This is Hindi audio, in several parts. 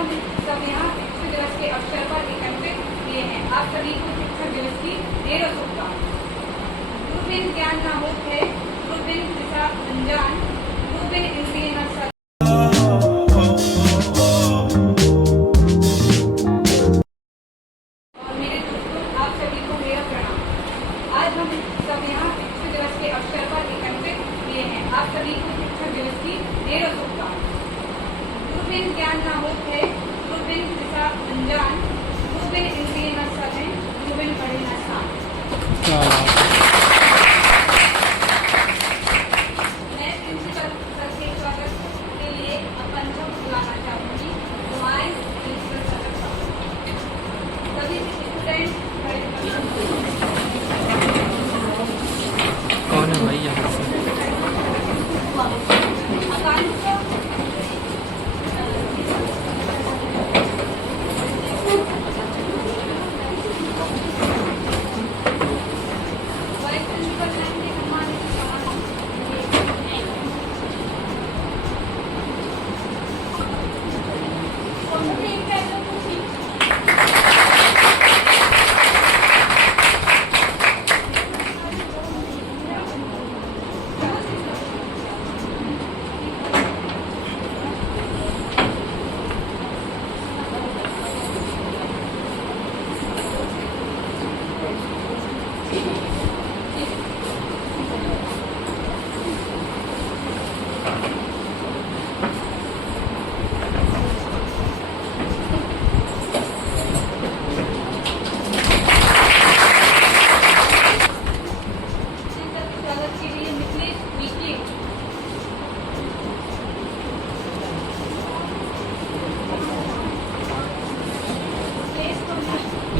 हम सब यहाँ शिक्षक दिवस के अवसर पर एकत्रित किए हैं। आप सभी को शिक्षक दिवस की ढेरों शुभकामनाएं। गुरु बिन ज्ञान ना होत है, गुरु बिन दिशा अनजान, गुरु बिन इंद्रिय न सत। और मेरे दोस्तों, आप सभी को मेरा प्रणाम। आज हम सब यहाँ शिक्षक दिवस के अवसर पर एकत्रित किए हैं। आप सभी को शिक्षक दिवस की ढेरों शुभकामनाएं। गुरु बिन ज्ञान ना होत है, गुरु बिन दिशा अनजान, गुरु बिन इंद्रिय न सत, गुरु बिन पढ़े न साथ। मैं प्रिंसिपल सर के स्वागत के लिए अपन को बुलाना चाहूँगी। दुआएं प्रिंसिपल सर का। सभी स्टूडेंट कौन है भाई यहाँ से?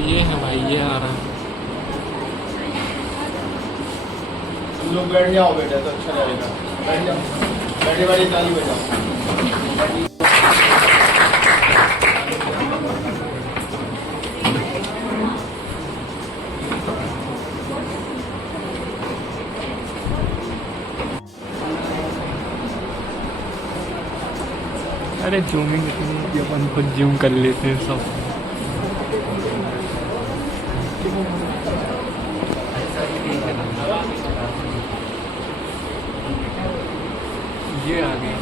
ये है भाई, ये आ रहा है। तुम लोग बैठ जाओ बेटा, तो अच्छा लगेगा। बैठ जाओ, बैठे बैठे ताली बजाओ। अरे जूमिंग इतनी है कि अपन खुद जूम कर लेते हैं सब। ये आ गया।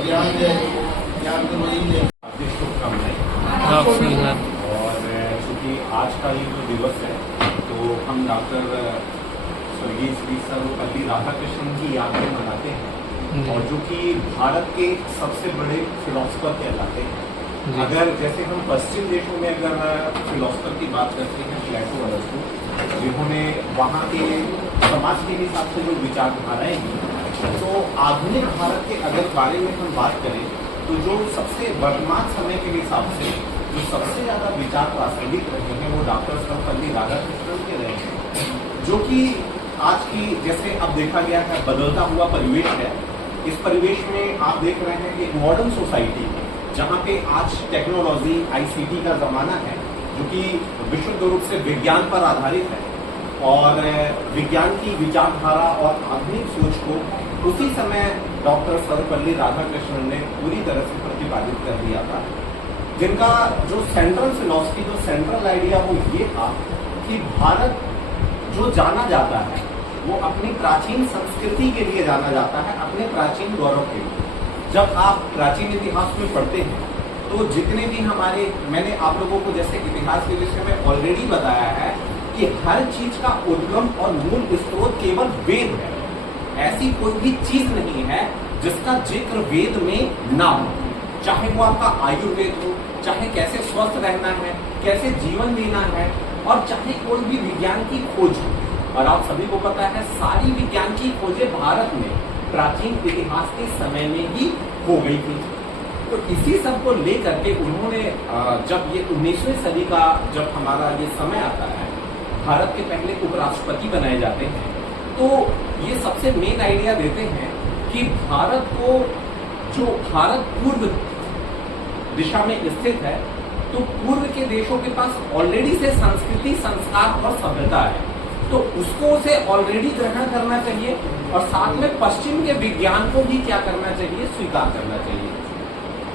ध्यान दे। की याद में मनाते हैं जी। और जो कि भारत के सबसे बड़े फिलोसफर कहलाते हैं। जी। अगर जैसे हम पश्चिम देशों में अगर फिलोसफर की बात करते हैं प्लेटो अरस्तु, जिन्होंने वहाँ के समाज के हिसाब से जो विचारधाराएं दी, तो आधुनिक भारत के अगर बारे में हम बात करें तो जो सबसे वर्तमान समय के हिसाब से जो सबसे ज़्यादा विचार प्रासंगिक रहे हैं वो डॉक्टर सर्वपल्ली राधाकृष्णन के रहे हैं, जो कि आज की जैसे अब देखा गया है बदलता हुआ परिवेश है। इस परिवेश में आप देख रहे हैं कि मॉडर्न सोसाइटी जहाँ पे आज टेक्नोलॉजी ICT का ज़माना है, जो कि विशुद्ध रूप से विज्ञान पर आधारित है और विज्ञान की विचारधारा और आधुनिक सोच को उसी समय डॉक्टर सर्वपल्ली राधाकृष्णन ने पूरी तरह से प्रतिपादित कर दिया था, जिनका जो सेंट्रल फिलॉसफी, जो सेंट्रल आइडिया वो ये था कि भारत जो जाना जाता है वो अपनी प्राचीन संस्कृति के लिए जाना जाता है, अपने प्राचीन गौरव के लिए। जब आप प्राचीन इतिहास में पढ़ते हैं तो जितने भी हमारे, मैंने आप लोगों को जैसे इतिहास के विषय में ऑलरेडी बताया है कि हर चीज का उद्गम और मूल स्रोत केवल वेद है। ऐसी कोई भी चीज नहीं है जिसका जिक्र वेद में ना हो, चाहे वो आपका आयुर्वेद हो, चाहे कैसे स्वस्थ रहना है, कैसे जीवन जीना है, और चाहे कोई भी विज्ञान की खोज हो। और आप सभी को पता है सारी विज्ञान की खोजें भारत में प्राचीन इतिहास के समय में ही हो गई थी। तो इसी सब को लेकर के उन्होंने जब ये 19वीं सदी का जब हमारा ये समय आता है, भारत के पहले उपराष्ट्रपति बनाए जाते हैं, तो ये सबसे मेन आइडिया देते हैं कि भारत को, जो भारत पूर्व दिशा में स्थित है, तो पूर्व के देशों के पास ऑलरेडी से संस्कृति, संस्कार और सभ्यता है, तो उसको उसे ऑलरेडी ग्रहण करना चाहिए और साथ में पश्चिम के विज्ञान को भी क्या करना चाहिए, स्वीकार करना चाहिए।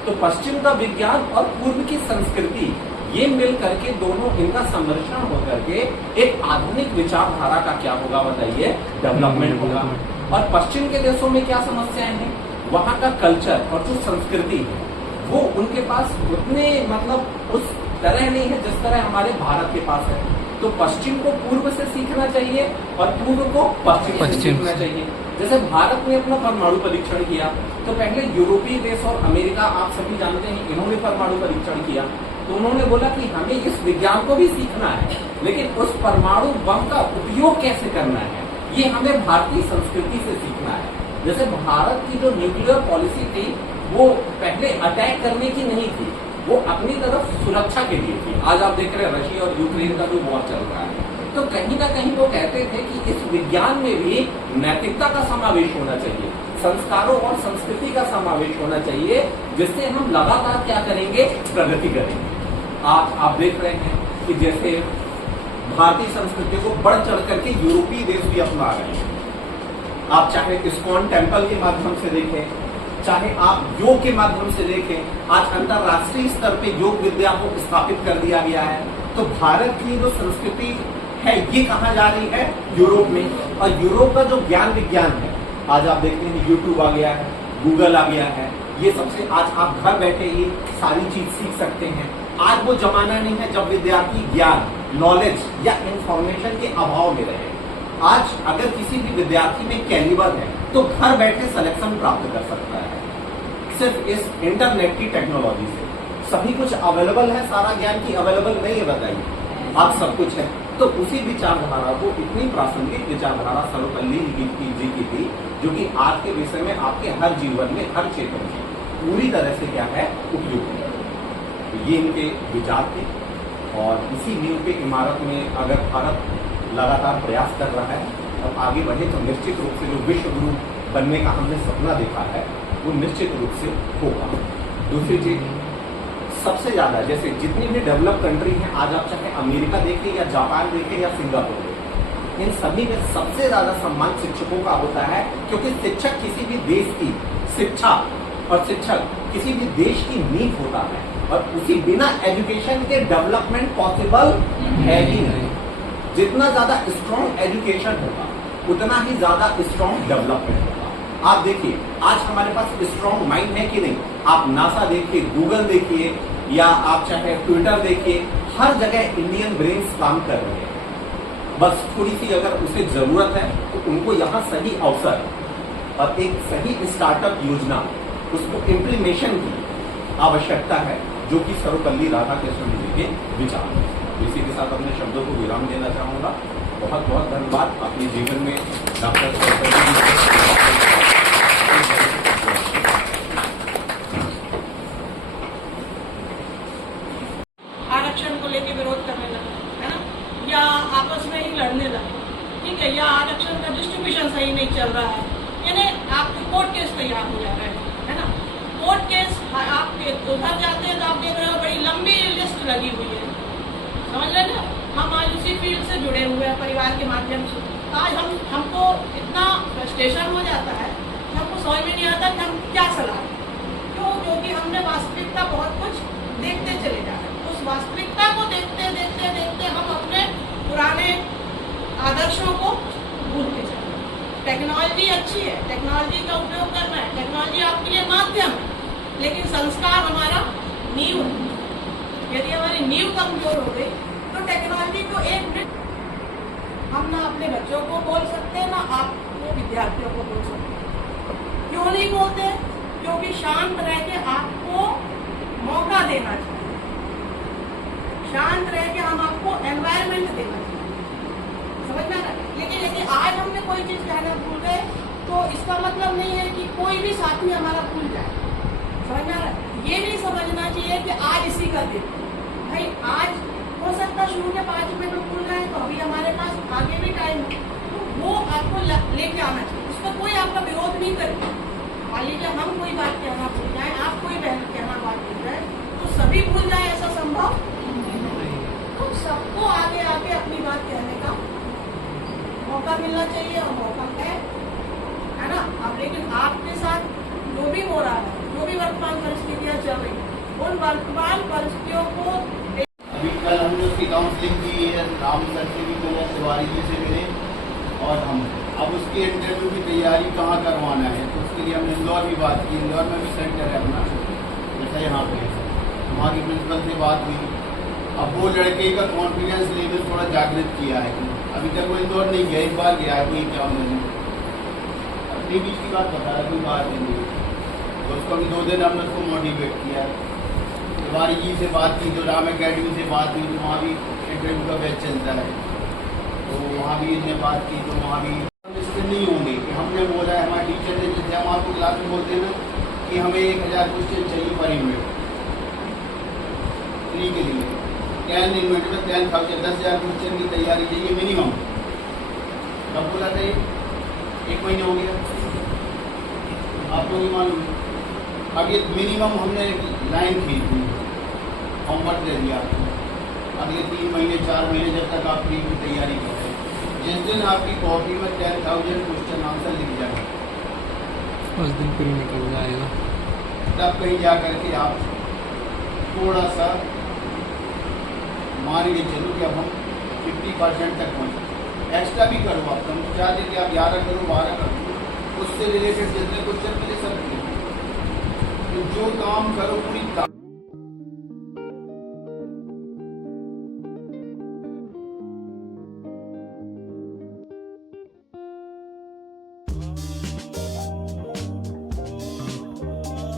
तो पश्चिम का विज्ञान और पूर्व की संस्कृति ये मिल करके दोनों इनका संमिश्रण होकर के एक आधुनिक विचारधारा का क्या होगा बताइए, डेवलपमेंट होगा। और पश्चिम के देशों में क्या समस्याएं हैं, वहां का कल्चर और जो संस्कृति है वो उनके पास उतने मतलब उस तरह नहीं है जिस तरह हमारे भारत के पास है। तो पश्चिम को पूर्व से सीखना चाहिए और पूर्व को पश्चिम से सीखना चाहिए। जैसे भारत ने अपना परमाणु परीक्षण किया तो पहले यूरोपीय देश और अमेरिका, आप सभी जानते हैं, इन्होंने परमाणु परीक्षण किया, तो उन्होंने बोला कि हमें इस विज्ञान को भी सीखना है, लेकिन उस परमाणु बम का उपयोग कैसे करना है ये हमें भारतीय संस्कृति से सीखना है। जैसे भारत की जो न्यूक्लियर पॉलिसी थी वो पहले अटैक करने की नहीं थी, वो अपनी तरफ सुरक्षा के लिए थी। आज आप देख रहे हैं रशिया और यूक्रेन का जो वॉर चल रहा है, तो कहीं ना कहीं वो कहते थे कि इस विज्ञान में भी नैतिकता का समावेश होना चाहिए, संस्कारों और संस्कृति का समावेश होना चाहिए, जिससे हम लगातार क्या करेंगे, प्रगति करेंगे। आज आप देख रहे हैं कि जैसे भारतीय संस्कृति को बढ़ चढ़ करके यूरोपीय देश भी अपना रहे हैं। आप चाहे इस्कॉन टेम्पल के माध्यम से देखें, चाहे आप योग के माध्यम से देखें, आज अंतरराष्ट्रीय स्तर पे योग विद्या को स्थापित कर दिया गया है। तो भारत की जो संस्कृति है ये कहाँ जा रही है, यूरोप में। और यूरोप का जो ज्ञान विज्ञान है, आज आप देखते हैं यूट्यूब आ गया है, गूगल आ गया है, ये सबसे आज आप घर बैठे ही सारी चीज सीख सकते हैं। आज वो जमाना नहीं है जब विद्यार्थी ज्ञान, नॉलेज या इंफॉर्मेशन के अभाव में रहे। आज अगर किसी भी विद्यार्थी में कैलिबर है तो घर बैठे सिलेक्शन प्राप्त कर सकता है, सिर्फ इस इंटरनेट की टेक्नोलॉजी से। सभी कुछ अवेलेबल है, सारा ज्ञान की अवेलेबल नहीं है बताइए, आज सब कुछ है। तो उसी विचारधारा को, इतनी प्रासंगिक विचारधारा सर्वपल्ली जी की थी, जो कि आज के विषय में आपके हर जीवन में, हर क्षेत्र में पूरी तरह से क्या है, उपयुक्त है। तो ये इनके विचार थे और इसी नींव पे इमारत में अगर भारत लगातार प्रयास कर रहा है और आगे बढ़े तो निश्चित रूप से जो विश्व गुरु बनने का हमने सपना देखा है वो निश्चित रूप से होगा। दूसरी चीज, सबसे ज्यादा जैसे जितनी भी डेवलप कंट्री हैं, आज आप चाहे अमेरिका देखें या जापान देखें या सिंगापुर देखें, इन सभी में सबसे ज्यादा सम्मान शिक्षकों का होता है, क्योंकि शिक्षक किसी भी देश की शिक्षा और शिक्षक किसी भी देश की नींव होता है, और उसी बिना एजुकेशन के डेवलपमेंट पॉसिबल है ही नहीं। जितना ज्यादा स्ट्रॉन्ग एजुकेशन होगा उतना ही ज्यादा स्ट्रॉन्ग डेवलपमेंट होगा। आप देखिए आज हमारे पास स्ट्रॉन्ग माइंड है कि नहीं, आप नासा देखिए, गूगल देखिए, या आप चाहे ट्विटर देखिए, हर जगह इंडियन ब्रेन्स काम कर रहे हैं। बस थोड़ी सी अगर उसे जरूरत है तो उनको यहाँ सही अवसर और एक सही स्टार्टअप योजना उसको इम्प्लीमेशन की आवश्यकता है, जो कि सर्वपल्ली राधाकृष्णन जी के विचार हैं। इसी के साथ अपने शब्दों को विराम देना चाहूंगा। बहुत बहुत धन्यवाद। अपने जीवन में डॉक्टर आरक्षण को लेके विरोध करने लगे, है ना, या आपस में ही लड़ने लगे, ठीक है, या आरक्षण का डिस्ट्रीब्यूशन सही नहीं चल रहा है, यानी आपके कोर्ट केस तैयार हो जा रहे हैं, है ना। कोर्ट केस आप उधर जाते हैं तो आप देख रहे हो बड़ी लंबी लिस्ट लगी हुई है, समझ रहे ना। हम आज उसी फील्ड से जुड़े हुए हैं परिवार के माध्यम से। आज हमको इतना फ्रस्ट्रेशन हो जाता है कि हमको समझ में नहीं आता कि हम क्या सलाह दें। क्यों? क्योंकि हमने वास्तविकता बहुत कुछ देखते चले जा रहे हैं। उस वास्तविकता को देखते देखते देखते हम अपने पुराने आदर्शों को भूलते चले। टेक्नोलॉजी अच्छी है, टेक्नोलॉजी का उपयोग करना है, टेक्नोलॉजी आपके लिए माध्यम है, लेकिन संस्कार हमारा नींव है। यदि हमारी नींव कमजोर हो गई तो टेक्नोलॉजी को एक मिनट हम ना अपने बच्चों को बोल सकते, ना आपको विद्यार्थियों को बोल सकते। क्यों नहीं बोलते? क्योंकि शांत रह के आपको मौका देना चाहिए, शांत रह के हम आपको एनवायरनमेंट देना चाहिए, समझ में आ रहा है। लेकिन यदि आज हमने कोई चीज कहना भूल गए तो इसका मतलब नहीं है कि कोई भी साथी हमारा भूल जाए, समझ में आ रहा है। ये नहीं समझना चाहिए कि आज इसी का दिन, भाई आज हो सकता शुरू के 5 मिनट में भूल गए तो अभी हमारे पास आगे भी टाइम है, तो वो आपको लेके आना चाहिए। उसमें कोई आपका विरोध नहीं करेगा। मान लीजिए हम कोई बात कहना भूल जाए, आप कोई बहन कहना बात भूल जाए, तो सभी भूल जाए ऐसा संभव नहीं। तो सबको आगे आके अपनी बात कहने का मौका मिलना चाहिए, और मौका है ना। अब लेकिन आपके साथ जो भी हो रहा है, जो भी वर्तमान परिस्थितियां चल रही, उन वर्तमान परिस्थितियों को अभी कल हम लोग की काउंसलिंग की है, राम सर से भी मिले, तिवारी जी से मिले, और हम अब उसकी इंटरव्यू की तैयारी कहाँ करवाना है, तो उसके लिए हमने इंदौर भी बात की। इंदौर में भी सेंटर है अपना, जैसा यहाँ पे हमारी प्रिंसिपल से बात हुई। अब वो लड़के का कॉन्फिडेंस लेवल थोड़ा जागृत किया है। अभी तक वो इंदौर नहीं गया, एक बार गया है, कोई क्या अपनी बीच की बात बता रहा, कोई बात नहीं। तो उसको अभी 2 दिन हमने उसको मोटिवेट किया। तिवारी जी से बात की, जो राम अकेडमी से बात हुई, तो वहाँ भी इंटरव्यू का बैच चलता है, तो वहाँ भी इनने बात की, तो वहाँ भी इससे नहीं होंगे कि हमने बोला है, हमारे टीचर ने, जैसे हम आपको क्लास में बोलते हैं ना कि हमें 1000 क्वेश्चन चाहिए पर यूनिट फ्री के लिए, 10 यूनिट में 10,000 10,000 क्वेश्चन की तैयारी चाहिए मिनिमम। कब बोला था? 1 महीने हो गया, आपको भी मालूम है। अब ये मिनिमम हमने लाइन खींच दी, होमवर्क दे दिया आपको, अगले 3 महीने 4 महीने जब तक आप फ्री की तैयारी कर रहे हैं, जिस दिन आपकी कॉपी में 10,000 क्वेश्चन आंसर लिख जाए, उस दिन पूरी निकल जाएगा। तब कहीं जा करके आप थोड़ा सा मान के चलो कि अब हम 50% तक पहुँचे। एक्स्ट्रा भी करो, आप हम चाहते कि आप 11 करो, 12 करो, उससे रिलेटेड जितने क्वेश्चन मिले सब जो काम करो पूरी